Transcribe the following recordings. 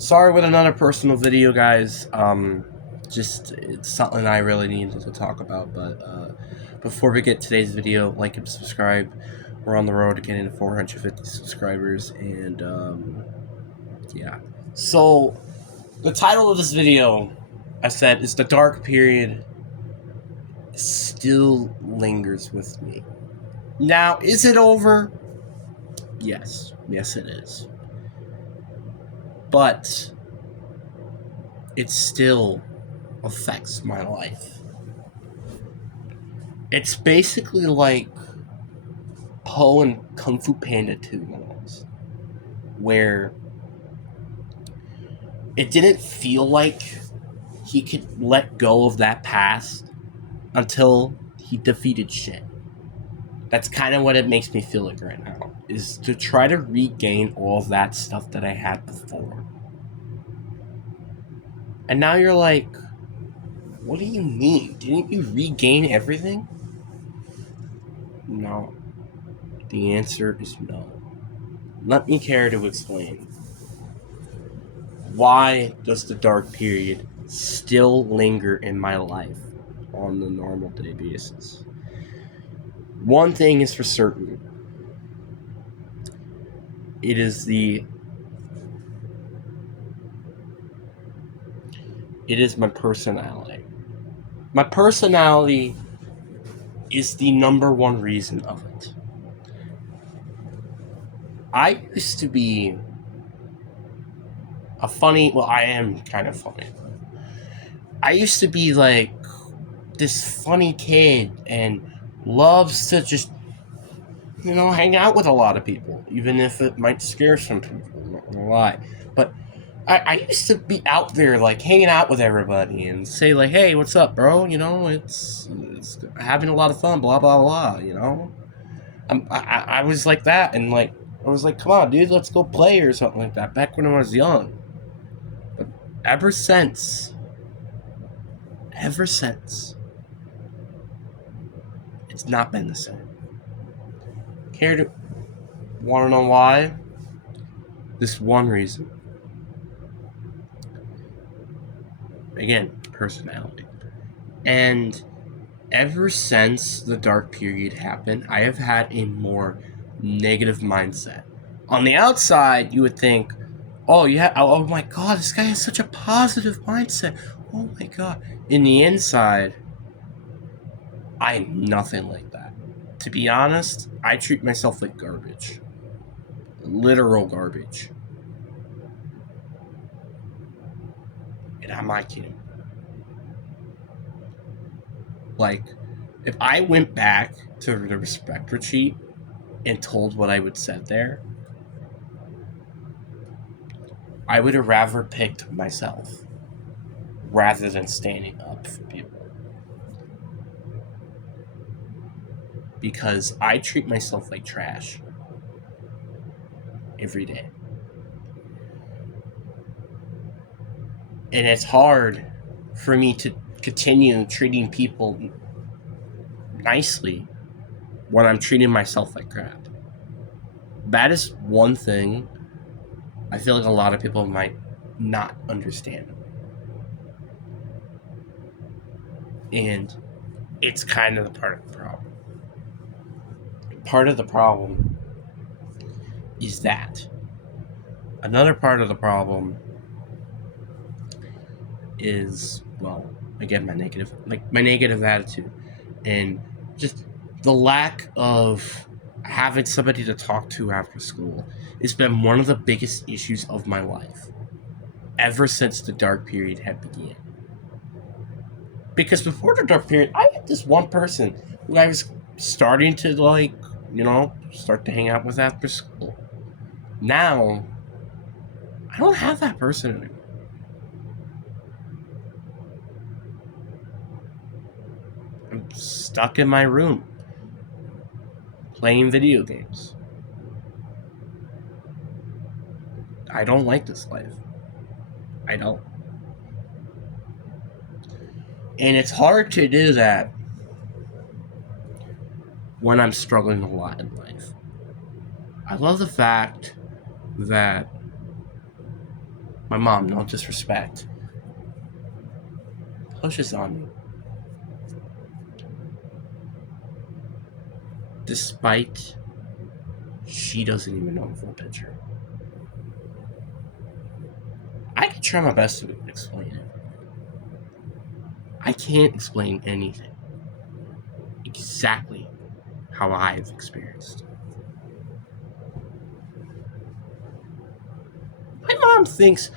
Sorry with another personal video, guys. Just it's something I really needed to talk about. But before we get today's video, like and subscribe. We're on the road to getting to 450 subscribers, and yeah. So the title of this video, I said, is "The Dark Period Still Lingers with Me." Now, is it over? Yes, it is. But it still affects my life. It's basically like Po and Kung Fu Panda 2 almost, where it didn't feel like he could let go of that past until he defeated shit. That's kind of what it makes me feel like right now, is to try to regain all of that stuff that I had before. And now you're like, what do you mean? Didn't you regain everything? No. The answer is no. Let me care to explain. Why does the dark period still linger in my life on the normal day basis? One thing is for certain. It is my personality. My personality is the number one reason of it. I used to be I am kind of funny. I used to be like this funny kid and loves to just, hang out with a lot of people, even if it might scare some people, I'm not gonna lie. But I used to be out there, like, hanging out with everybody and say, like, hey, what's up, bro? It's having a lot of fun, blah, blah, blah, I was like that, and, like, I was like, come on, dude, let's go play or something like that, back when I was young. But ever since, it's not been the same. Care to want to know why? This one reason. Again, personality. And ever since the dark period happened, I have had a more negative mindset. On the outside, you would think, oh yeah, oh my god, this guy has such a positive mindset. Oh my god. In the inside, I am nothing like that. To be honest, I treat myself like garbage. Literal garbage. And I'm not kidding. Like, if I went back to the respect retreat and told what I would said there, I would have rather picked myself rather than standing up for people. Because I treat myself like trash every day. And it's hard for me to continue treating people nicely when I'm treating myself like crap. That is one thing I feel like a lot of people might not understand. And it's kind of the part of the problem. Part of the problem is that. Another part of the problem is, well, again, my negative attitude, and just the lack of having somebody to talk to after school. It's been one of the biggest issues of my life ever since the dark period had begun. Because before the dark period, I had this one person who I was starting to, like, start to hang out with after school. Now, I don't have that person anymore. I'm stuck in my room playing video games. I don't like this life. I don't. And it's hard to do that when I'm struggling a lot in life. I love the fact that My mom, no disrespect, pushes on me. Despite she doesn't even know the full picture. I can try my best to explain it. I can't explain anything exactly how I've experienced. My mom thinks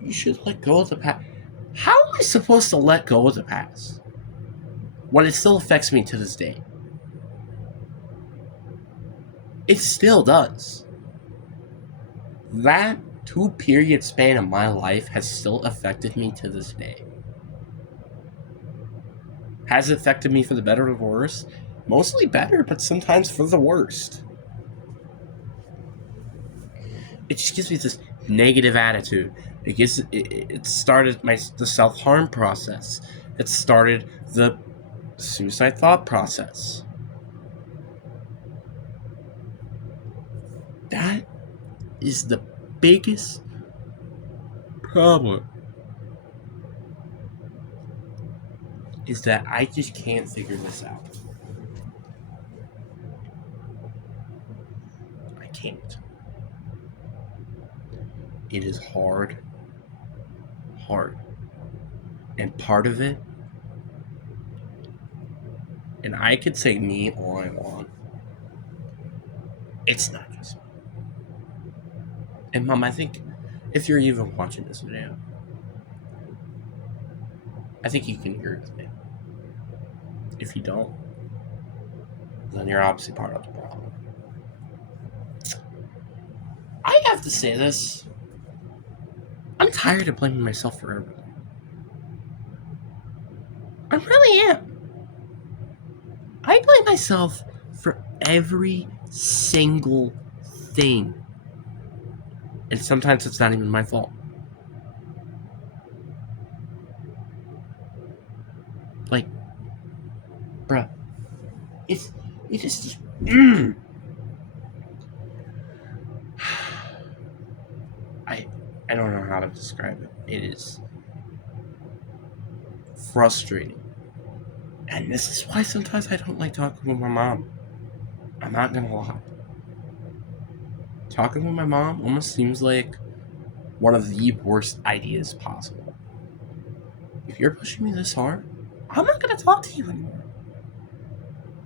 you should let go of the past. How am I supposed to let go of the past when it still affects me to this day? It still does. That 2-period span of my life has still affected me to this day. Has it affected me for the better or the worse? Mostly better, but sometimes for the worst. It just gives me this negative attitude. It started the self-harm process. It started the suicide thought process. That is the biggest problem. Is that I just can't figure this out. I can't. It is hard. And part of it, and I could say me all I want, it's not just me. And Mom, I think if you're even watching this video, I think you can agree with me. If you don't, then you're obviously part of the problem. I have to say this. I'm tired of blaming myself for everything. I really am. I blame myself for every single thing. And sometimes it's not even my fault. Like, bruh, it's just I don't know how to describe it. It is frustrating. And this is why sometimes I don't like talking with my mom. I'm not gonna lie. Talking with my mom almost seems like one of the worst ideas possible. If you're pushing me this hard, I'm not gonna talk to you anymore.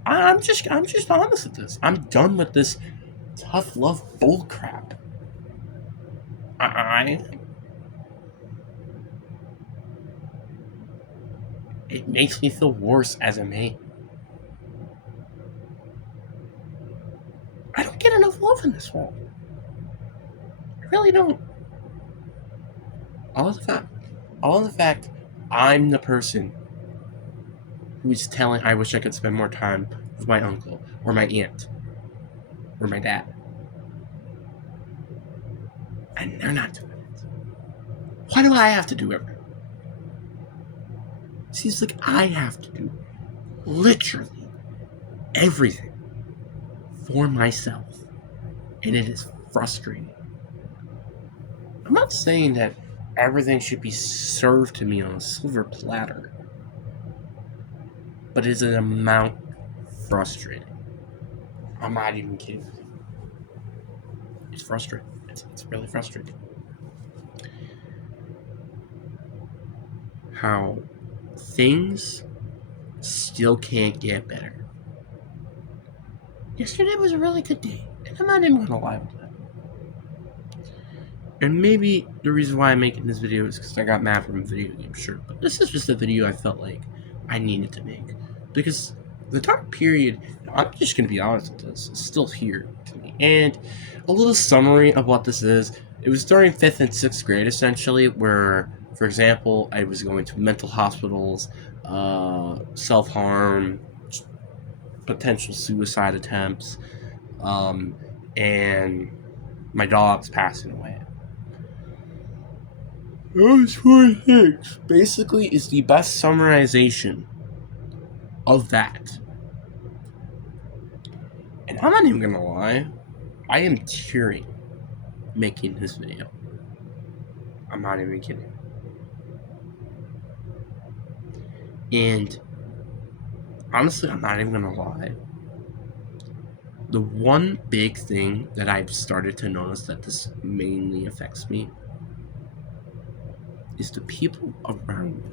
I'm just honest with this. I'm done with this tough love bullcrap. It makes me feel worse as a man. I don't get enough love in this world. I really don't. All of the fact I'm the person who's telling I wish I could spend more time with my uncle or my aunt or my dad. And they're not doing it. Why do I have to do everything? It seems like I have to do literally everything for myself. And it is frustrating. I'm not saying that everything should be served to me on a silver platter, but it's an amount frustrating. I'm not even kidding. It's frustrating. It's really frustrating. How things still can't get better. Yesterday was a really good day, and I'm not even gonna lie with that. And maybe the reason why I'm making this video is because I got mad from a video game, sure. But this is just a video I felt like I needed to make. Because the dark period, I'm just going to be honest with this, is still here to me. And a little summary of what this is. It was during 5th and 6th grade, essentially, where, for example, I was going to mental hospitals, self-harm, potential suicide attempts, and my dog's passing away. Those 4 things basically is the best summarization of that. And I'm not even gonna lie, I am tearing making this video. I'm not even kidding. And honestly, I'm not even gonna lie. The one big thing that I've started to notice that this mainly affects me is the people around me.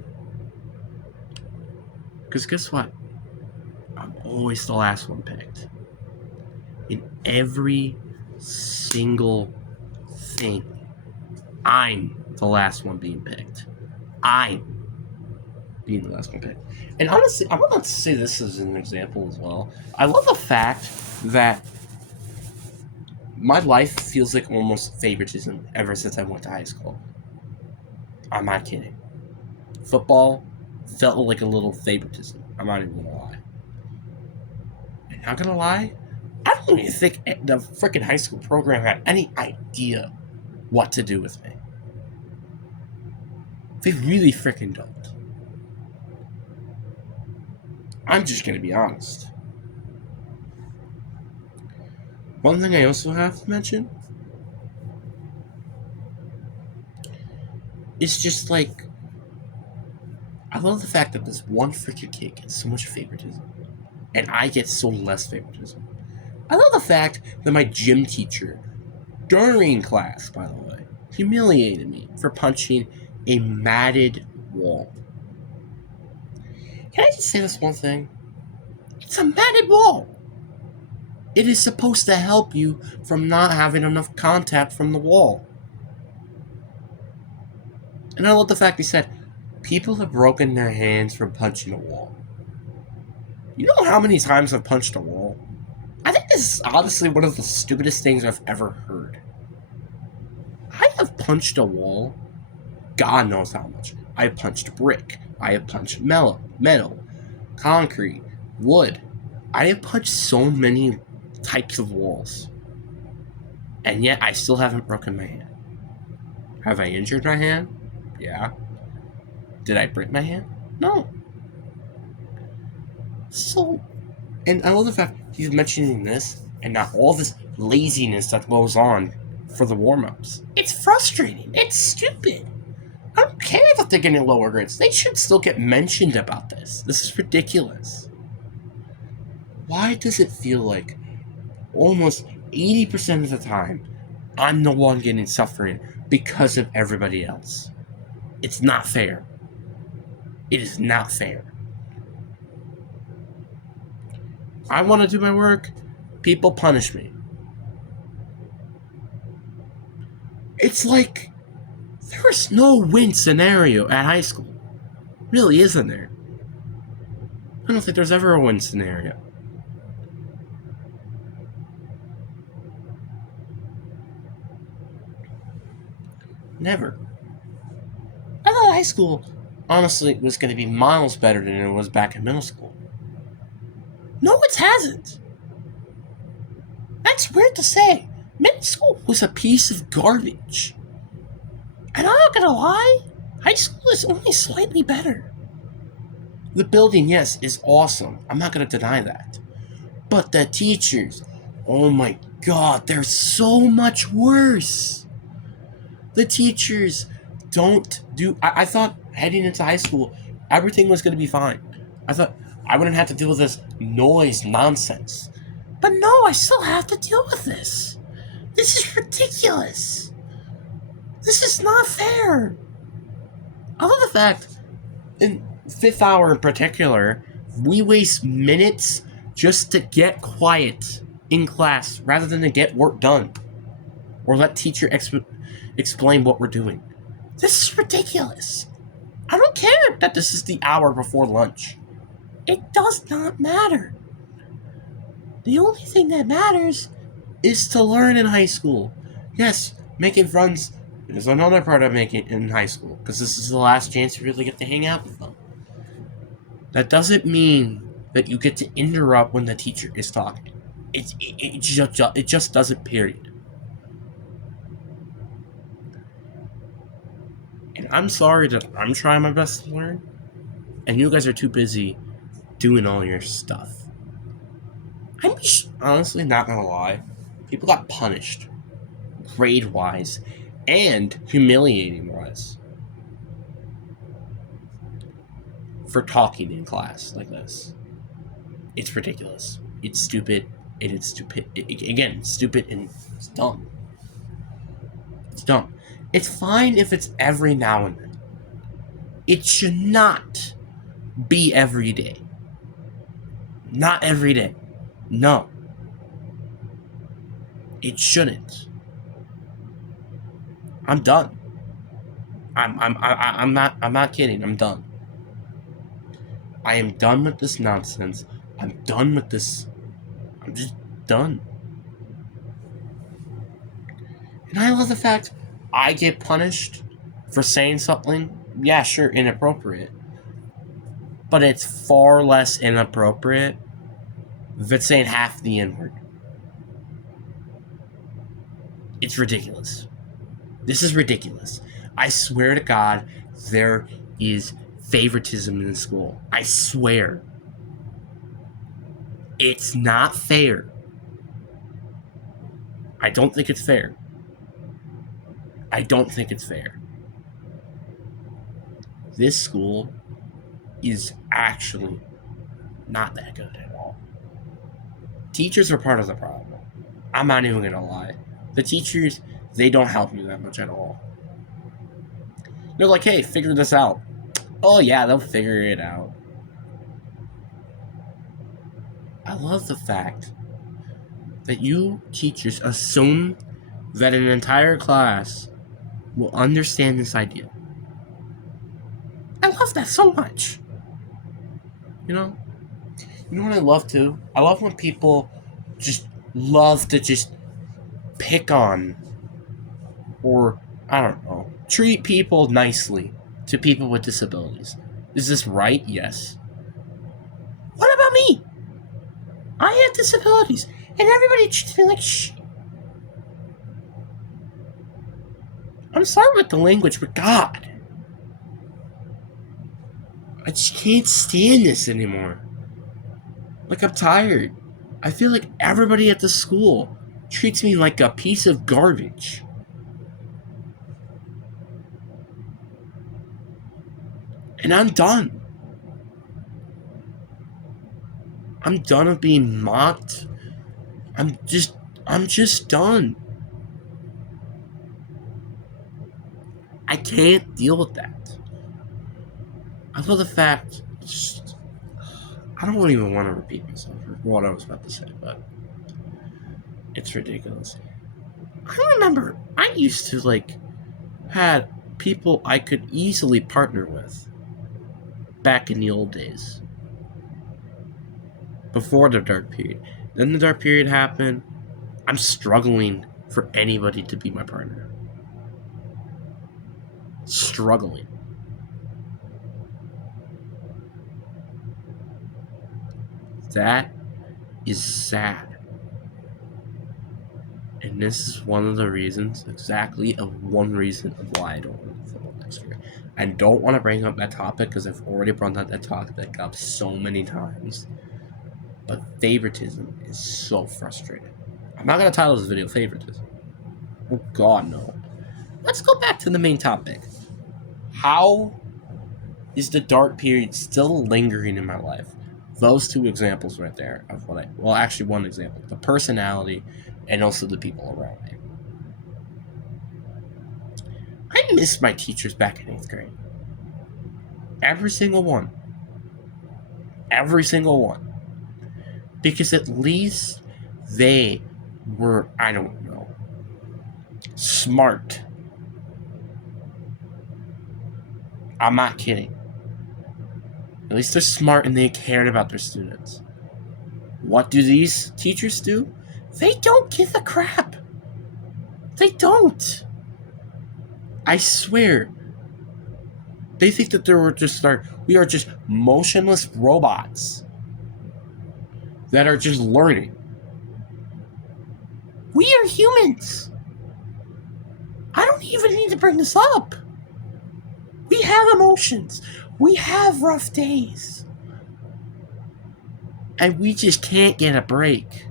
Because guess what? I'm always the last one picked. In every single thing, I'm the last one being picked. I'm being the last one picked. And honestly, I'm about to say this as an example as well. I love the fact that my life feels like almost favoritism ever since I went to high school. I'm not kidding. Football felt like a little favoritism. I'm not even gonna lie. And not gonna lie, I don't even think the freaking high school program had any idea what to do with me. They really freaking don't. I'm just gonna be honest. One thing I also have to mention is just like, I love the fact that this one freaking kid gets so much favoritism, and I get so less favoritism. I love the fact that my gym teacher, during class, by the way, humiliated me for punching a matted wall. Can I just say this one thing? It's a matted wall. It is supposed to help you from not having enough contact from the wall. And I love the fact he said, people have broken their hands from punching a wall. You know how many times I've punched a wall? I think this is honestly one of the stupidest things I've ever heard. I have punched a wall, God knows how much. I have punched brick. I have punched metal, concrete, wood. I have punched so many types of walls. And yet I still haven't broken my hand. Have I injured my hand? Yeah. Did I break my hand? No. So, and I love the fact he's mentioning this and not all this laziness that goes on for the warm-ups. It's frustrating. It's stupid. I don't care that they're getting lower grades. They should still get mentioned about this. This is ridiculous. Why does it feel like almost 80% of the time I'm the one getting suffering because of everybody else? It's not fair. It is not fair. I want to do my work. People punish me. It's like there is no win scenario at high school. Really, isn't there? I don't think there's ever a win scenario. Never. I thought high school, honestly, was going to be miles better than it was back in middle school. No, it hasn't. That's weird to say. Middle school was a piece of garbage. And I'm not gonna lie, high school is only slightly better. The building, yes, is awesome. I'm not gonna deny that. But the teachers, oh my god, they're so much worse. The teachers don't do. I thought heading into high school, everything was gonna be fine. I thought I wouldn't have to deal with this noise nonsense. But no, I still have to deal with this. This is ridiculous. This is not fair. I love the fact, in fifth hour in particular, we waste minutes just to get quiet in class rather than to get work done or let teacher explain what we're doing. This is ridiculous. I don't care that this is the hour before lunch. It does not matter. The only thing that matters is to learn in high school. Yes, making friends is another part of making in high school, because this is the last chance you really get to hang out with them. That doesn't mean that you get to interrupt when the teacher is talking. It just doesn't, period. And I'm sorry that I'm trying my best to learn, and you guys are too busy doing all your stuff. I'm honestly not gonna lie. People got punished, grade-wise, and humiliating wise for talking in class like this. It's ridiculous. It's stupid. And it's stupid. Again, stupid and it's dumb. It's dumb. It's fine if it's every now and then. It should not be every day. Not every day. No. It shouldn't. I'm done. I'm not kidding. I'm done. I am done with this nonsense. I'm done with this. I'm just done. And I love the fact I get punished for saying something, yeah, sure, inappropriate. But it's far less inappropriate if it's saying half the N-word. It's ridiculous. This is ridiculous. I swear to God, there is favoritism in the school. I swear. It's not fair. I don't think it's fair. I don't think it's fair. This school is actually not that good at all. Teachers are part of the problem. I'm not even going to lie. The teachers, they don't help you that much at all. They're like, hey, figure this out. Oh, yeah, they'll figure it out. I love the fact that you teachers assume that an entire class will understand this idea. I love that so much. You know what I love too? I love when people just love to just pick on or, I don't know, treat people nicely to people with disabilities. Is this right? Yes. What about me? I have disabilities, and everybody treats me like shit. I'm sorry with the language, but God, I just can't stand this anymore. Like, I'm tired. I feel like everybody at the school treats me like a piece of garbage. And I'm done. I'm done of being mocked. I'm just done. I can't deal with that. I love the fact, I don't even want to repeat myself or what I was about to say, but it's ridiculous. I remember I used to had people I could easily partner with back in the old days. Before the dark period. Then the dark period happened. I'm struggling for anybody to be my partner. Struggling. That is sad. And this is one of the reasons, one reason of why I don't want to football next year. I don't want to bring up that topic because I've already brought that topic up so many times. But favoritism is so frustrating. I'm not going to title this video favoritism. Oh, God, no. Let's go back to the main topic. How is the dark period still lingering in my life? Those two examples right there of actually one example. The personality and also the people around me. I miss my teachers back in 8th grade. Every single one. Every single one. Because at least they were, I don't know, smart. I'm not kidding. At least they're smart and they cared about their students. What do these teachers do? They don't give a crap. They don't. I swear. They think that we are just motionless robots that are just learning. We are humans. I don't even need to bring this up. We have emotions. We have rough days. And we just can't get a break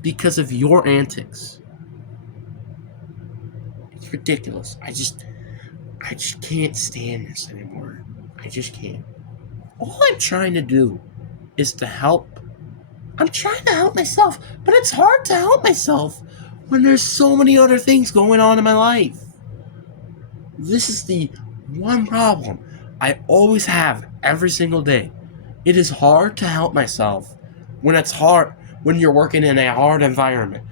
because of your antics. It's ridiculous. I just can't stand this anymore. I just can't. All I'm trying to do is to help. I'm trying to help myself, but it's hard to help myself when there's so many other things going on in my life. This is the one problem I always have every single day. It is hard to help myself when it's hard, when you're working in a hard environment.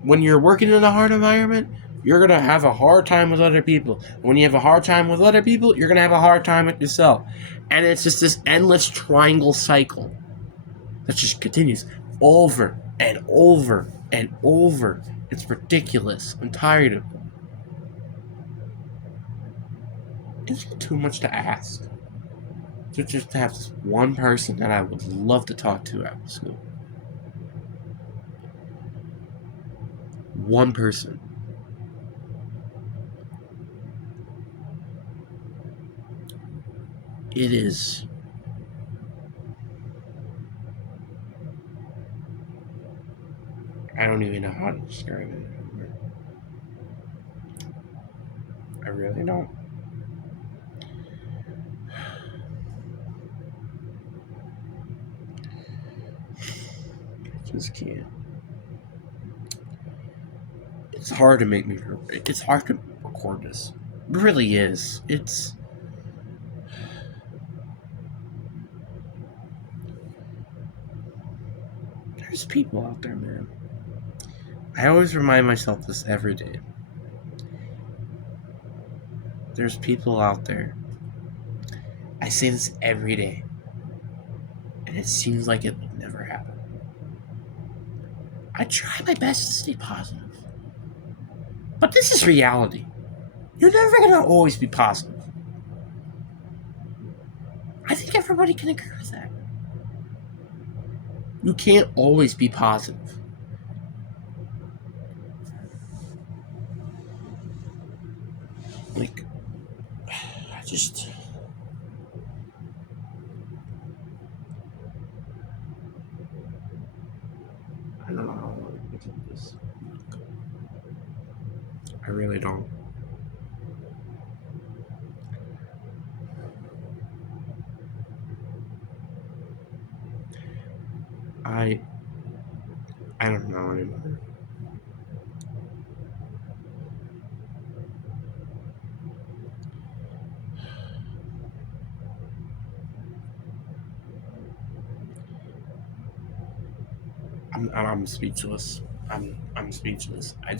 When you're working in a hard environment, you're going to have a hard time with other people. When you have a hard time with other people, you're going to have a hard time with yourself. And it's just this endless triangle cycle that just continues over and over and over. It's ridiculous. I'm tired of it. Isn't it too much to ask to just have this one person that I would love to talk to after school? One person. It is. I don't even know how to describe it. I really don't. I just can't. It's hard to make me. It's hard to record this. It really is. There's people out there, man. I always remind myself this every day. There's people out there. I say this every day. And it seems like it would never happen. I try my best to stay positive. But this is reality. You're never going to always be positive. I think everybody can agree with that. You can't always be positive. Like, I don't know how I want to do this. I really don't. I don't know anymore. I'm speechless. I'm speechless. I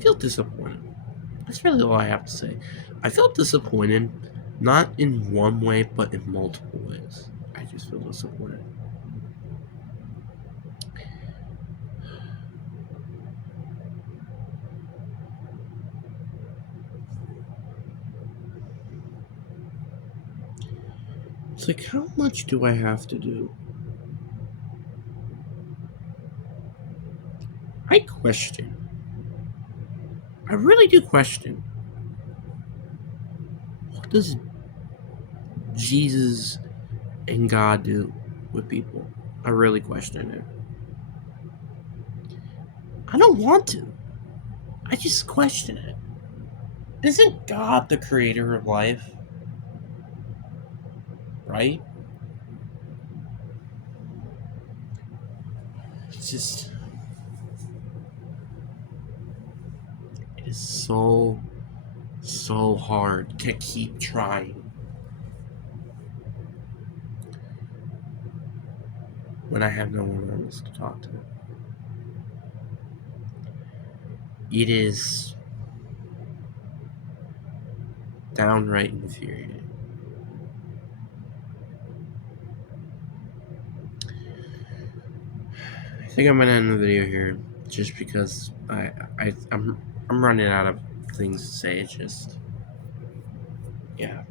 feel disappointed. That's really all I have to say. I felt disappointed, not in one way, but in multiple ways. I just feel disappointed. It's like, how much do I have to do? I question. I really do question. What does Jesus and God do with people? I really question it. I don't want to. I just question it. Isn't God the creator of life? Right? It's just. It is so hard to keep trying when I have no one else to talk to. It is downright infuriating. I think I'm gonna end the video here just because I'm running out of things to say. It's just, yeah.